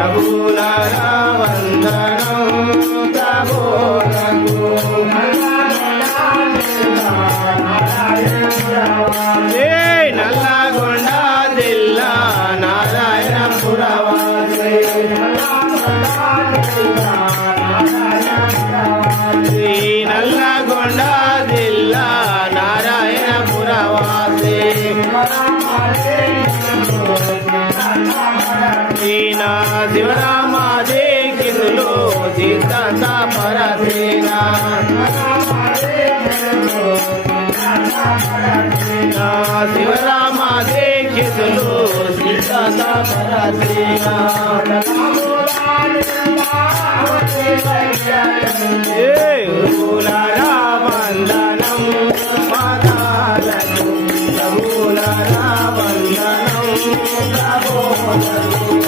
ప్రభులారా వందనం ప్రభువులకు నల్లగొండ జిల్లా నారాయణపురవాసి నల్లగొండ జిల్లా నారాయణపురవాసి శివరామాదే కిందులో సీత పరసేనా శివరామాదే కిందులో సీత పరసేనా ప్రభులారా వందనం పాదాలకు ప్రభులారా వందనం ప్రభువులకు